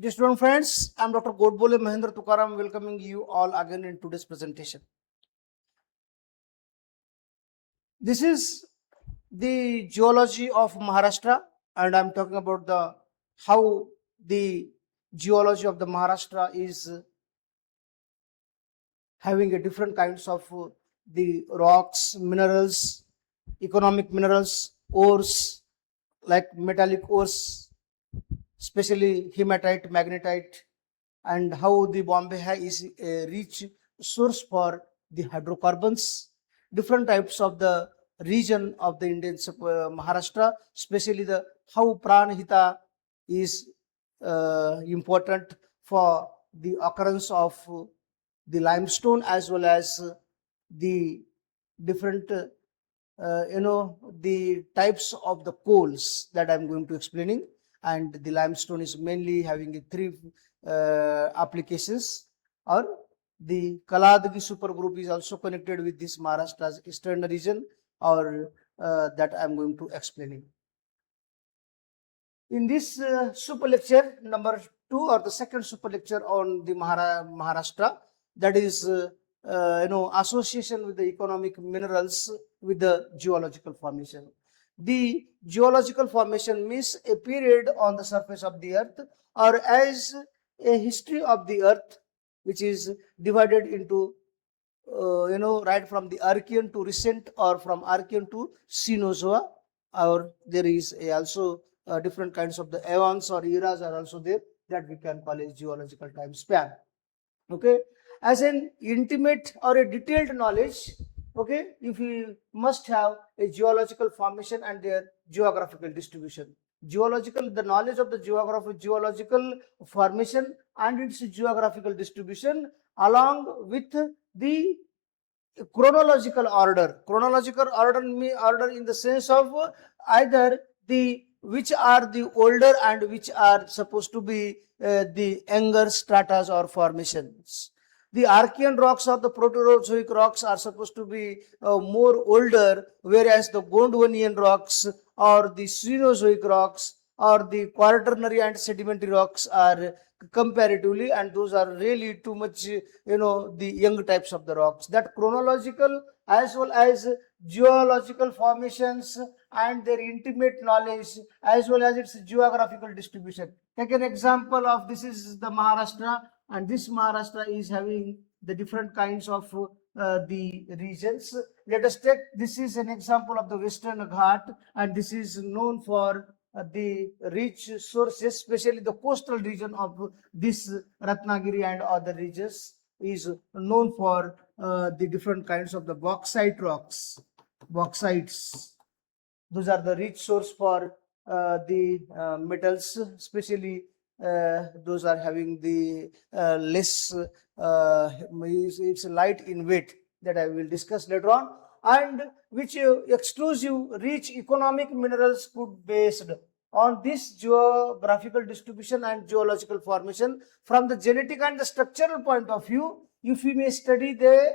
Dear student friends, I am Dr. Godbole Mahendra Tukaram welcoming you all again in today's presentation. This is the geology of Maharashtra, and I am talking about how the geology of the Maharashtra is having a different kinds of the rocks, minerals, economic minerals, ores like metallic ores, especially hematite, magnetite, and how the Bombay is a rich source for the hydrocarbons, different types of the region of the Indian Maharashtra, especially the how Pranhita is important for the occurrence of the limestone as well as the different the types of the coals that I'm going to explaining, and the limestone is mainly having three applications. Or the Kaladagi supergroup is also connected with this Maharashtra's eastern region, or that I'm going to explaining. In this super lecture number 2, or the second super lecture on the Maharashtra, that is association with the economic minerals with the geological formation. The geological formation means a period on the surface of the earth, or as a history of the earth, which is divided into right from the Archean to recent, or from Archean to Cenozoa, or there is also different kinds of the eons or eras are also there that we can call as geological time span. Okay, as an intimate or a detailed knowledge, okay, if you must have a geological formation and their geographical distribution. The knowledge of the geological formation and its geographical distribution, along with the chronological order. Chronological order in the sense of either the which are the older and which are supposed to be the younger stratas or formations. The Archean rocks or the Proterozoic rocks are supposed to be more older, whereas the Gondwanian rocks or the Cenozoic rocks or the Quaternary and Sedimentary rocks are comparatively, and those are really too much the young types of the rocks. That chronological as well as geological formations and their intimate knowledge as well as its geographical distribution. Take an example of this is the Maharashtra, and this Maharashtra is having the different kinds of the regions. Let us take, this is an example of the Western Ghat, and this is known for the rich sources, especially the coastal region of this Ratnagiri and other regions is known for the different kinds of the bauxite rocks, bauxites. Those are the rich source for the metals, especially those are having the less, it's light in weight, that I will discuss later on, and which exclusive rich economic minerals could based on this geographical distribution and geological formation. From the genetic and the structural point of view, if we may study the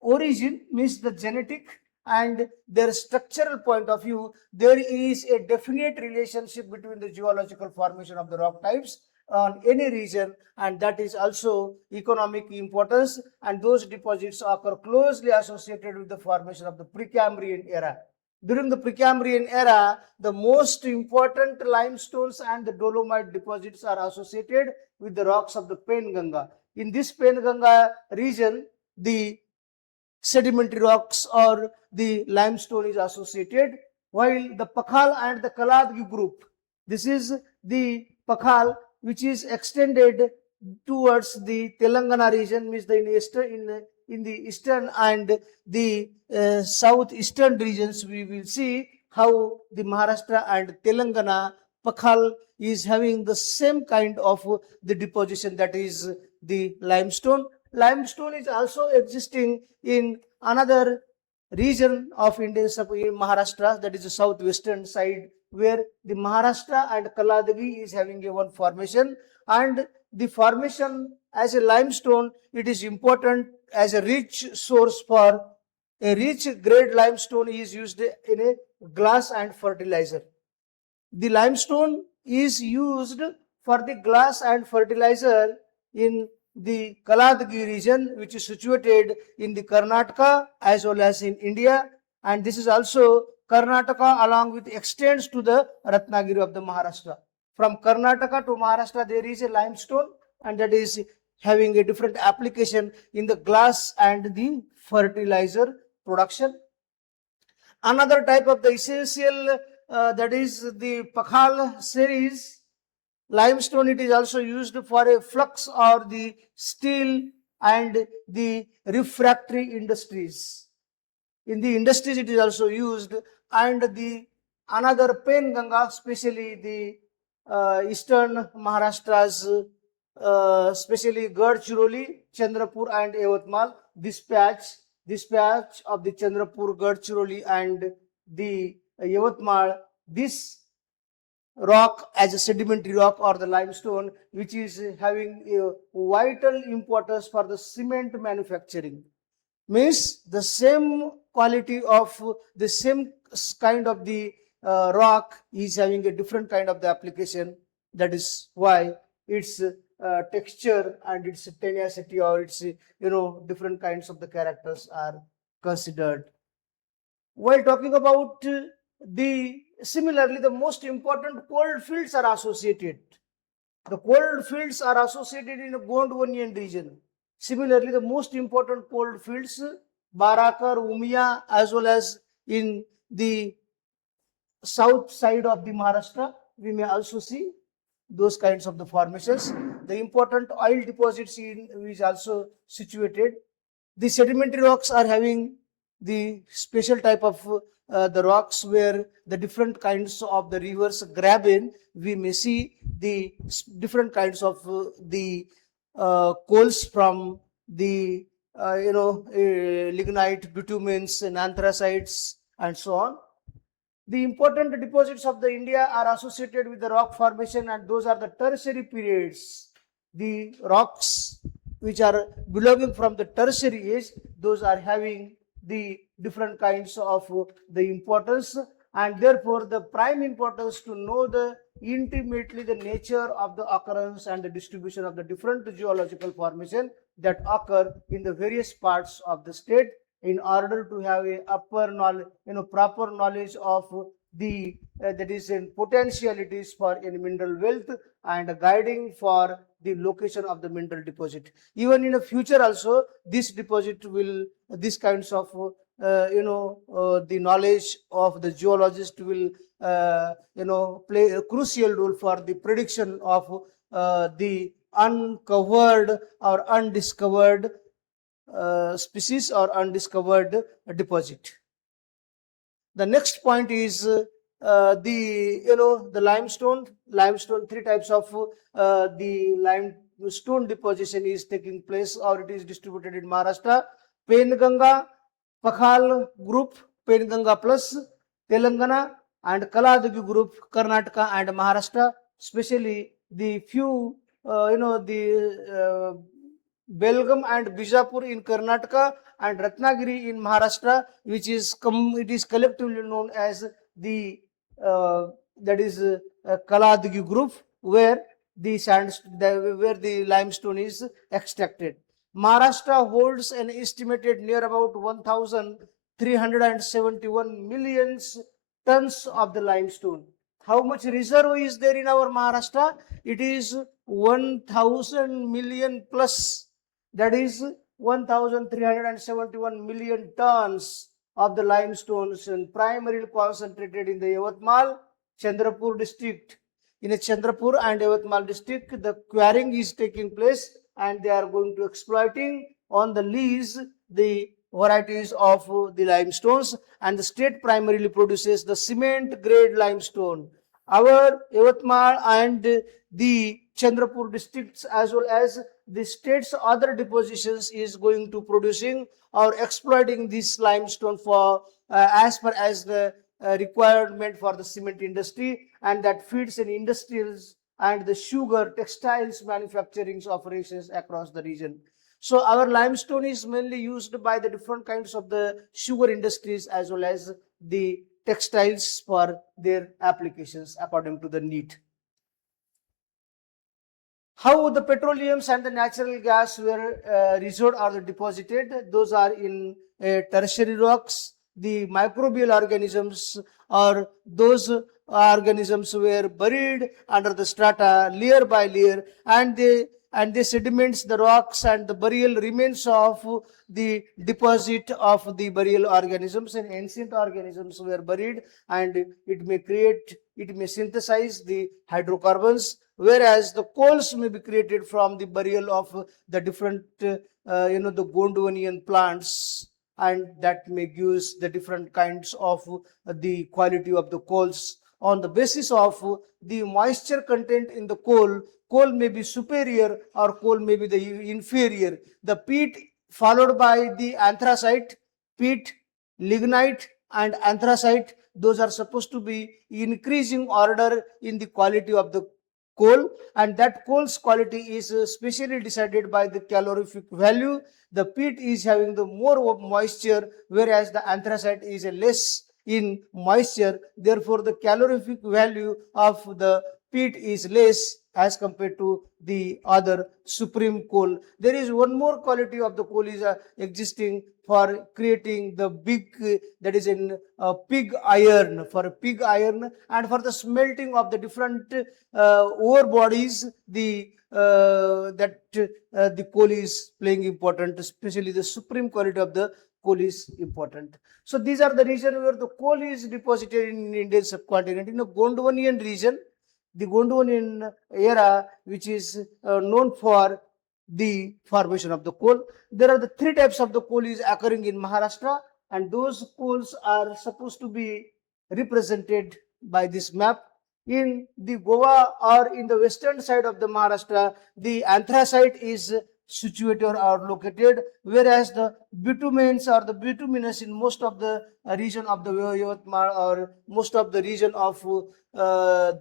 origin, means the genetic and their structural point of view, there is a definite relationship between the geological formation of the rock types on any region, and that is also economic importance, and those deposits are closely associated with the formation of the Precambrian era. During the Precambrian era, the most important limestones and the dolomite deposits are associated with the rocks of the Penganga. In this Penganga region, the sedimentary rocks or the limestone is associated, while the Pakhal and the Kaladgi group, this is the Pakhal which is extended towards the Telangana region, means the in the eastern and the southeastern regions. We will see how the Maharashtra and Telangana Pakhal is having the same kind of the deposition, that is the limestone. Limestone is also existing in another region of India, in Maharashtra, that is the southwestern side, where the Maharashtra and Kaladagi is having a one formation, and the formation as a limestone, it is important as a rich source for a rich grade limestone is used in a glass and fertilizer. The limestone is used for the glass and fertilizer in the Kaladgi region, which is situated in the Karnataka as well as in India, and this is also Karnataka along with extends to the Ratnagiri of the Maharashtra. From Karnataka to Maharashtra there is a limestone, and that is having a different application in the glass and the fertilizer production. Another type of the essential that is the Pakhal series limestone. It is also used for a flux or the steel and the refractory industries. In the industries it is also used, and the another Penganga, especially the eastern Maharashtra's especially Gadchiroli, Chandrapur and Yavatmal, this patch of the Chandrapur, Gadchiroli and the Yavatmal, this rock as a sedimentary rock or the limestone, which is having a vital importance for the cement manufacturing. Means the same quality of the same kind of the rock is having a different kind of the application. That is why its texture and its tenacity or its different kinds of the characters are considered. While talking about the similarly, the most important cold fields are associated. The cold fields are associated in the Gondwanian region. Similarly, the most important cold fields, Barakar, Umia, as well as in the south side of the Maharashtra, we may also see those kinds of the formations. The important oil deposits is also situated. The sedimentary rocks are having the special type of the rocks where the different kinds of the rivers grab in. We may see the different kinds of the coals from the lignite, bitumens and anthracites and so on. The important deposits of the India are associated with the rock formation, and those are the tertiary periods. The rocks which are belonging from the tertiary age, those are having the different kinds of the importance, and therefore the prime importance to know the intimately the nature of the occurrence and the distribution of the different geological formation that occur in the various parts of the state, in order to have a upper knowledge, proper knowledge of the that is in potentialities for in mineral wealth and guiding for the location of the mineral deposit. Even in the future also, this deposit will, these kinds of the knowledge of the geologist will play a crucial role for the prediction of the uncovered or undiscovered species or undiscovered deposit. The next point is the limestone. Three types of the limestone deposition is taking place, or it is distributed in Maharashtra. Penganga, Pakhal group, Penganga plus Telangana, and Kaladagi group, Karnataka and Maharashtra. Especially the few Belgaum and Bijapur in Karnataka and Ratnagiri in Maharashtra, which is it is collectively known as the that is Kaladgi group, where the where the limestone is extracted. Maharashtra holds an estimated near about 1,371 million tons of the limestone. How much reserve is there in our Maharashtra? It is 1,000 million plus. That is 1,371 million tons of the limestones, and primarily concentrated in the Yavatmal, Chandrapur district. In a Chandrapur and Yavatmal district, the quarrying is taking place, and they are going to exploiting on the lease the varieties of the limestones, and the state primarily produces the cement grade limestone. Our Yavatmal and the Chandrapur districts as well as the state's other depositions is going to producing or exploiting this limestone for as per as the requirement for the cement industry, and that feeds in industrials and the sugar, textiles manufacturing operations across the region. So our limestone is mainly used by the different kinds of the sugar industries as well as the textiles for their applications according to the need. How the petroleums and the natural gas were reserved or deposited? Those are in tertiary rocks. The microbial organisms or those organisms were buried under the strata layer by layer, and they sediments the rocks and the burial remains of the deposit of the burial organisms, and ancient organisms were buried, and it may synthesize the hydrocarbons, whereas the coals may be created from the burial of the different the Gondwanian plants, and that may give the different kinds of the quality of the coals. On the basis of the moisture content in the coal may be superior or coal may be the inferior. The peat followed by the anthracite, peat, lignite and anthracite, those are supposed to be increasing order in the quality of the coal, and that coal's quality is specially decided by the calorific value. The peat is having the more moisture, whereas the anthracite is less in moisture. Therefore, the calorific value of the peat is less as compared to the other supreme coal. There is one more quality of the coal is existing for creating the big, that is in pig iron, for pig iron, and for the smelting of the different ore bodies, the coal is playing important, especially the supreme quality of the coal is important. So these are the regions where the coal is deposited in Indian subcontinent. In the Gondwanian region, the Gondwanian era, which is known for the formation of the coal. There are the three types of the coal is occurring in Maharashtra, and those coals are supposed to be represented by this map. In the Goa or in the western side of the Maharashtra, the anthracite is situated or located, whereas the bitumens or the bituminous in most of the region of the Yavatmal or most of the region of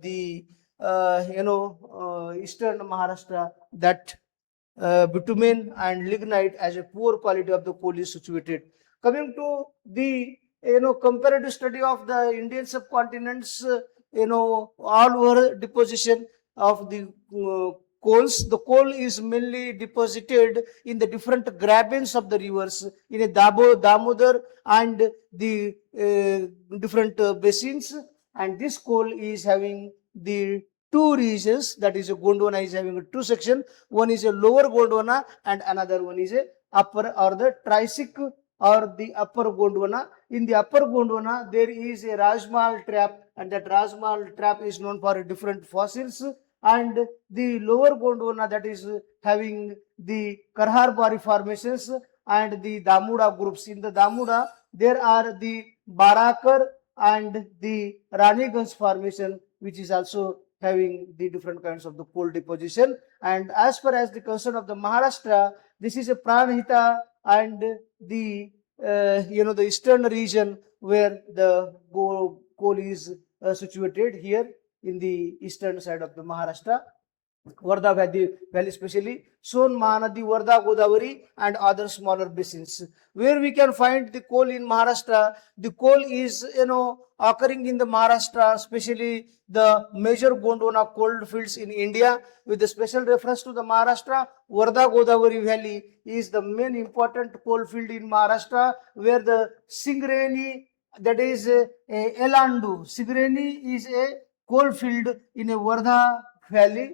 the eastern Maharashtra, that bitumen and lignite as a poor quality of the coal is situated. Coming to the comparative study of the Indian subcontinents, all over deposition of the coals. The coal is mainly deposited in the different grabens of the rivers in a Damodar and the different basins, and this coal is having the two regions, that is a Gondwana is having a two section. One is a lower Gondwana and another one is a upper or the Triassic or the upper Gondwana. In the upper Gondwana, there is a Rajmal trap, and that Rajmal trap is known for different fossils. And the lower Gondwana, that is having the Karharbari formations and the Damuda groups. In the Damuda, there are the Barakar and the Raniganj formation, which is also having the different kinds of the coal deposition. And as far as the concern of the Maharashtra, this is a Pranhita and the the eastern region where the coal is situated here in the eastern side of the Maharashtra. Wardha Valley especially, Son, Mahanadi, Wardha, Godavari and other smaller basins. Where we can find the coal in Maharashtra, the coal is occurring in the Maharashtra, especially the major Gondwana coal fields in India. With the special reference to the Maharashtra, Wardha Godavari Valley is the main important coal field in Maharashtra, where the Singareni, that is Elandu. Singareni is a coal field in a Wardha Valley,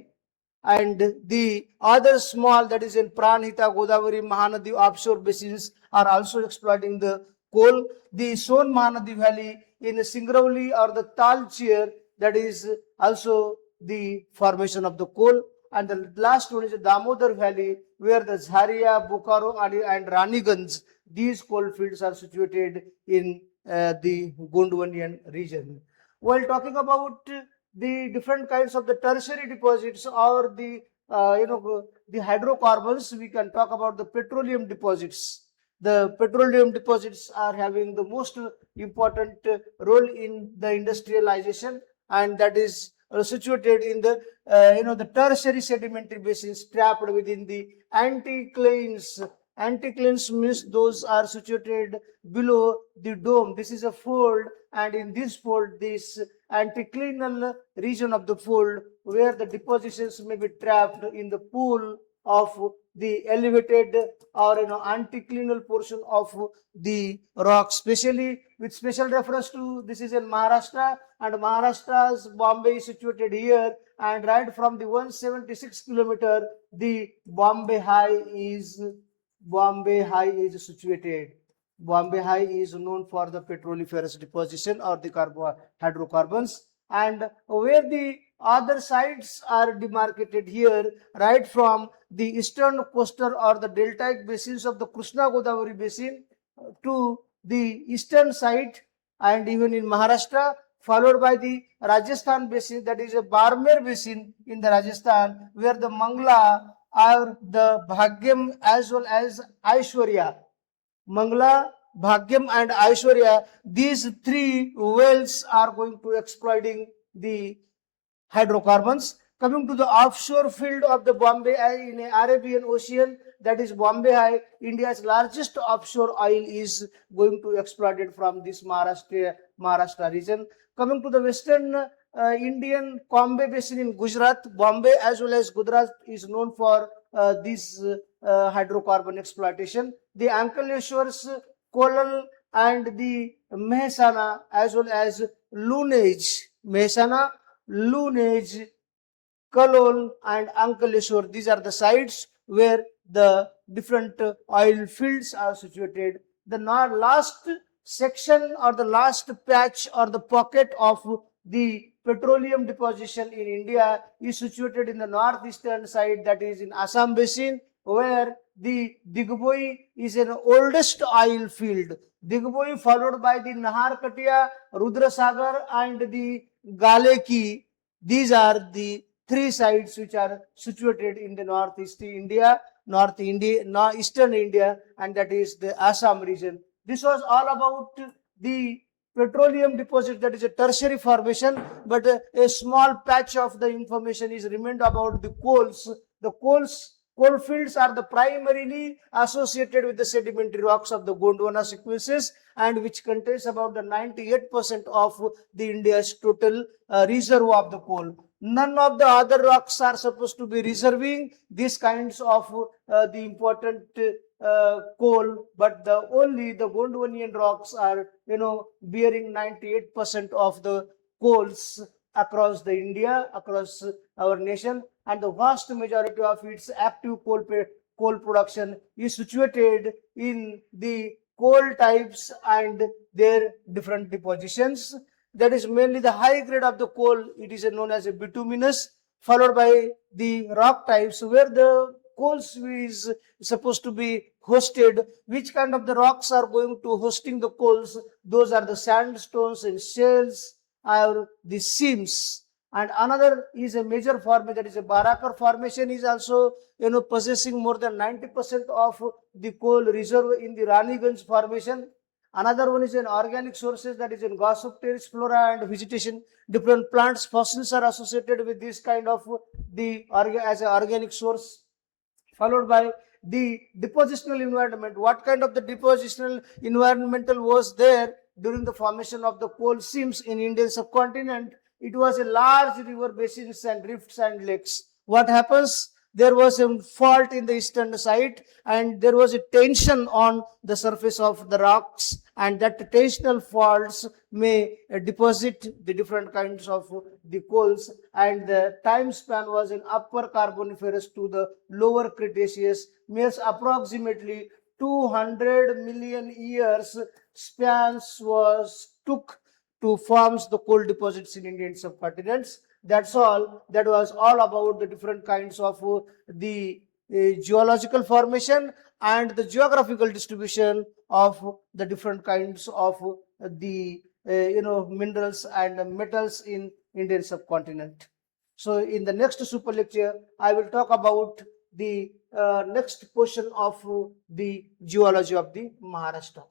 and the other small, that is in Pranhita, Godavari, Mahanadi offshore basins are also exploiting the coal. The Son Mahanadi Valley in Singravli or the Talcher, that is also the formation of the coal. And the last one is the Damodar Valley, where the Jharia, Bokaro and Raniganj, these coal fields are situated in the Gondwanian region. While talking about the different kinds of the tertiary deposits or the the hydrocarbons, we can talk about the petroleum deposits. The petroleum deposits are having the most important role in the industrialization, and that is situated in the the tertiary sedimentary basins trapped within the anticlines Anticlines means those are situated below the dome. This is a fold, and in this fold, this anticlinal region of the fold, where the depositions may be trapped in the pool of the elevated or anticlinal portion of the rock, especially with special reference to this is in Maharashtra, and Maharashtra's Bombay is situated here, and right from the 176 kilometer the Bombay High is situated. Bombay High is known for the petroliferous deposition or the hydrocarbons, and where the other sites are demarcated here, right from the eastern coastal or the deltaic basins of the Krishna Godavari Basin to the eastern side, and even in Maharashtra, followed by the Rajasthan Basin, that is a Barmer Basin in the Rajasthan, where the Mangla or the Bhagyam as well as Aishwarya. Mangla, Bhagyam and Aishwarya, these three wells are going to exploiting the hydrocarbons. Coming to the offshore field of the Bombay Eye in the Arabian Ocean, that is Bombay High, India's largest offshore oil is going to exploited from this Maharashtra region. Coming to the western Indian Bombay Basin in Gujarat, Bombay as well as Gujarat is known for this hydrocarbon exploitation. The Ankleshwars, Kolal and the Mehsana as well as Lunage, Mehsana, Lunage, Kalol and Ankleshwar. These are the sites where the different oil fields are situated. The last section or the last patch or the pocket of the petroleum deposition in India is situated in the northeastern side, that is in Assam Basin, where the Digboi is an oldest oil field. Digboi followed by the Naharkatia, Rudrasagar and the Galeki. These are the three sites which are situated in the northeastern India, and that is the Assam region. This was all about the petroleum deposit, that is a tertiary formation, but a small patch of the information is remained about the coals. The coal fields are the primarily associated with the sedimentary rocks of the Gondwana sequences, and which contains about the 98% of the India's total reserve of the coal. None of the other rocks are supposed to be reserving these kinds of the important coal, but only the Gondwanian rocks are bearing 98% of the coals across the India, across our nation, and the vast majority of its active coal production is situated in the coal types and their different depositions. That is mainly the high grade of the coal. It is known as a bituminous, followed by the rock types where the coals is supposed to be hosted. Which kind of the rocks are going to hosting the coals? Those are the sandstones and shales or the seams. And another is a major formation, that is a Barakar formation, is also possessing more than 90% of the coal reserve in the Raniganj formation. Another one is an organic sources, that is in gossip terrace flora and vegetation. Different plants, fossils are associated with this kind of as an organic source. Followed by the depositional environment. What kind of the depositional environmental was there during the formation of the coal seams in Indian subcontinent? It was a large river basins and rifts and lakes. What happens? There was a fault in the eastern side, and there was a tension on the surface of the rocks, and that tensional faults may deposit the different kinds of the coals, and the time span was in upper Carboniferous to the lower Cretaceous, means approximately 200 million years spans was took to form the coal deposits in Indian subcontinents. That's all. That was all about the different kinds of the geological formation and the geographical distribution of the different kinds of the minerals and metals in Indian subcontinent. So in the next super lecture, I will talk about the next portion of the geology of the Maharashtra.